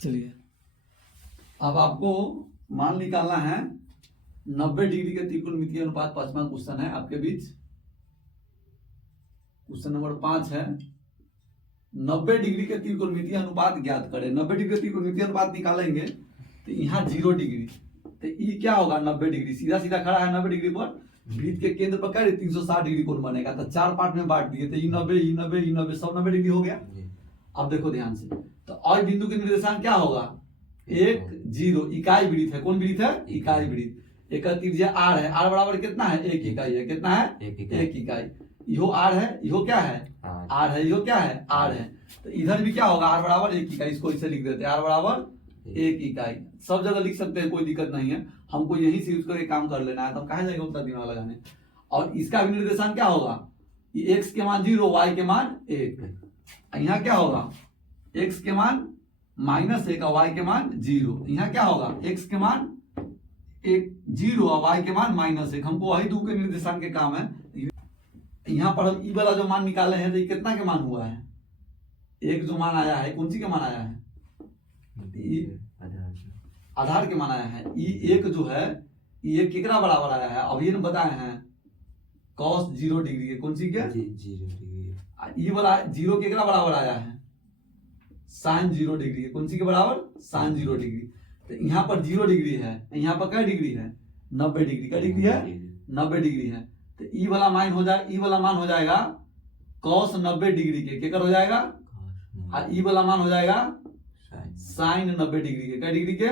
चलिए अब आपको मान निकालना है 90 डिग्री के त्रिकोणमितीय अनुपात। 5वां क्वेश्चन है आपके बीच, क्वेश्चन नंबर 5 है 90 डिग्री के त्रिकोणमितीय अनुपात ज्ञात करें। 90 डिग्री के त्रिकोणमितीय अनुपात निकालेंगे तो यहाँ 0 डिग्री, तो ये क्या होगा 90 डिग्री सीधा सीधा खड़ा है 90 डिग्री पर, वृत्त के केंद्र पर क्या 360 डिग्री कोण बनेगा। तो 4 पार्ट में बांट दिए, तो ई 90 सब 90 डिग्री हो गया। अब देखो ध्यान से, तो और बिंदु के निर्देशांक क्या होगा 1 0, इकाई वृत्त है। कौन वृत्त है? इकाई वृत्त। एक त्रिज्या r है, r बराबर कितना है 1 इकाई है। कितना है? 1 इकाई। यो r है, यो क्या है r है, यो क्या है r है। तो इधर भी क्या होगा r बराबर 1 इकाई। इसको इसे लिख देते हैं r बराबर 1 इकाई। सब जगह लिख सकते हैं, कोई दिक्कत नहीं है। हमको यही से यूज करके काम कर लेना है, तो हम कहाँ जाएंगे उतना दिमाग लगाने। और इसका भी निर्देशांक क्या होगा, x के मान 0, y के मान 1। यहाँ क्या होगा x के मान -1 और y के मान 0। यहाँ क्या होगा x के मान 0 और y के मान -1। हमको वही दो के निर्देशांक के काम है। यहाँ पर हम ई वाला जो मान निकाले हैं तो ये कितना के मान हुआ है, एक जो मान आया है कौन सी के मान आया है, आधार के मान आया है। ई एक जो है ये कितना बराबर आया है, अभी हम बताए हैं cos 0 डिग्री के। कौन सी के? 0 डिग्री। ई वाला 0 कितना बराबर आया है sin 0 डिग्री। कौन सी के बराबर? sin 0 degree. तो यहाँ पर 0 डिग्री है, यहाँ पर क्या डिग्री है 90 डिग्री। क्या डिग्री है 90 डिग्री है। तो ई वाला मान हो जाए, ई वाला मान हो जाएगा cos 90 डिग्री के क्या हो जाएगा, और ई वाला मान हो जाएगा sin 90 डिग्री के। क्या डिग्री के?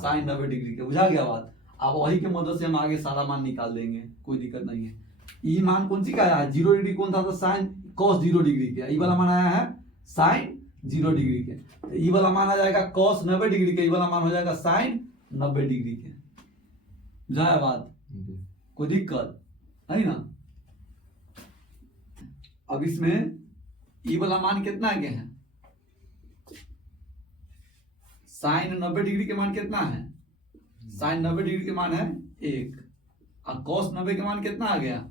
sin 90 डिग्री के। बुझा गया बात। अब वही के मदद से हम आगे सारा मान निकाल देंगे, कोई दिक्कत नहीं है। ई मान कौन सी का आया है 0 डिग्री कौन था, तो sin cos 0 डिग्री के। ई वाला मान आया है sin 0 डिग्री के। तो ई वाला मान आ जाएगा cos 90 डिग्री के, ई वाला मान हो जाएगा sin 90 डिग्री के। बुझाया बात, कोई दिक्कत है ना। अब इसमें ई वाला मान कितना के है, sin 90 डिग्री के मान कितना है, sin 90 डिग्री के मान है 1, और cos 90 के मान कितना आ गया,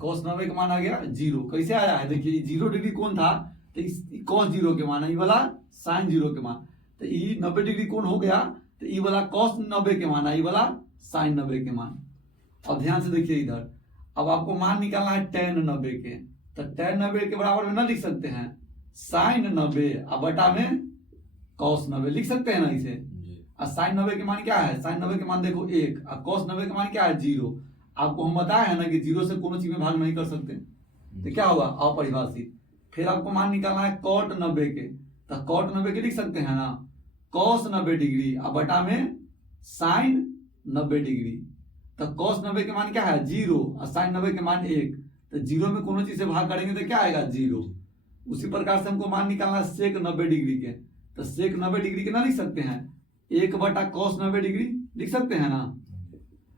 cos 90 के मान आ गया 0। कैसे आया है देखिए, 0 डिग्री कौन था, तो cos 0 के मान है, ये वाला sin 0 के मान। तो ये 90 डिग्री कौन हो गया, तो ये वाला cos 90 के मान है, ये वाला sin 90 के मान। अब ध्यान से देखिए इधर, अब आपको मान निकालना है tan 90 के। तो tan 90 के बराबर में ना लिख सकते हैं sin 90 और बटा में cos 90 लिख सकते हैं ना इसे। और sin 90 के मान क्या है, sin 90 के मान देखो 1, और cos 90 के मान क्या है 0। आपको हम बताया है ना कि 0 से कोनो चीज में भाग नहीं कर सकते, तो क्या होगा अपरिभाषित। फिर आपको मान निकालना है cot 90 के। तो cot 90 के लिख सकते हैं ना cos 90 डिग्री और बटा में sin 90 डिग्री। तो cos 90 के मान क्या है 0 और sin 90 के मान 1। तो 0 में कोनो चीज से भाग करेंगे तो क्या आएगा 0। उसी प्रकार से हमको मान निकालना है sec 90 डिग्री के। तो sec 90 डिग्री के ना लिख सकते हैं 1 बटा cos 90 डिग्री लिख सकते हैं ना।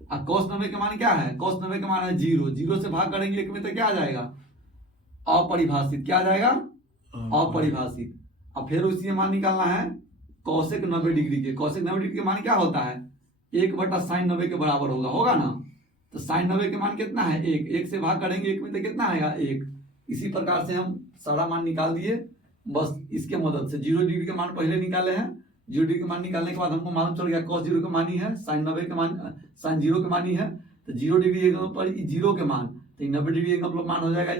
और cos 90 के मान क्या है, cos 90 के मान है 0, 0 से भाग करेंगे 1 में तो क्या आ जाएगा अपरिभाषित। क्या आ जाएगा अपरिभाषित। अब फिर उसी मान निकालना है cosec 90 डिग्री के। cosec 90 डिग्री के मान क्या होता है 1 बटा sin 90 के बराबर होगा ना। तो sin 90 के मान कितना है 1, 1 से भाग करेंगे 1 में तो कितना आएगा 1। इसी प्रकार से हम सारा मान निकाल दिए बस इसके मदद से। 0 डिग्री के मान पहले निकाले हैं, 0 डिग्री के मान निकालने के बाद हमको मालूम चल गया cos 0 के मान ही है, sin 90 के मान sin 0 के मान ही है। तो 0 डिग्री पर 0 के मान, तो 90 डिग्री का मान हो जाएगा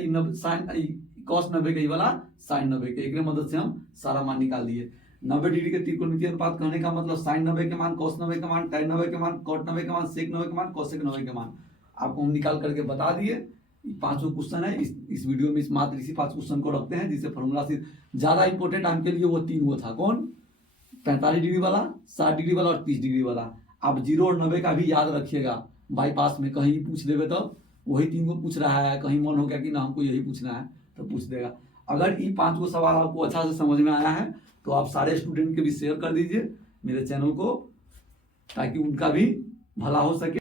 cos 90 के वाला sin 90 के। एक मदद से हम सारा मान निकाल दिए। 90 डिग्री के त्रिकोणमितीय अनुपात कहने का मतलब sin 90 के मान, cos 90 के मान, tan 90 के मान, cot 90 के मान, sec 90 के मान, cosec 90 के मान आपको हम निकाल करके बता दिए। 5 क्वेश्चन है इस वीडियो में, इस मात्र इसी 5 क्वेश्चन को रखते हैं जिससे फॉर्मूला से ज्यादा इंपॉर्टेंट आपके लिए वो 3 वो था। कौन 45 डिग्री वाला, 60 डिग्री वाला और 30 डिग्री वाला। आप 0 और 90 का भी याद रखिएगा, बाईपास में कहीं पूछ देवे तो वही 3 को पूछ रहा है, कहीं मन हो गया कि ना हमको यही पूछना है तो पूछ देगा। अगर ये 5 को सवाल आपको अच्छा से समझ में आया है तो आप सारे स्टूडेंट के भी शेयर कर दीजिए मेरे चैनल को, ताकि उनका भी भला हो सके।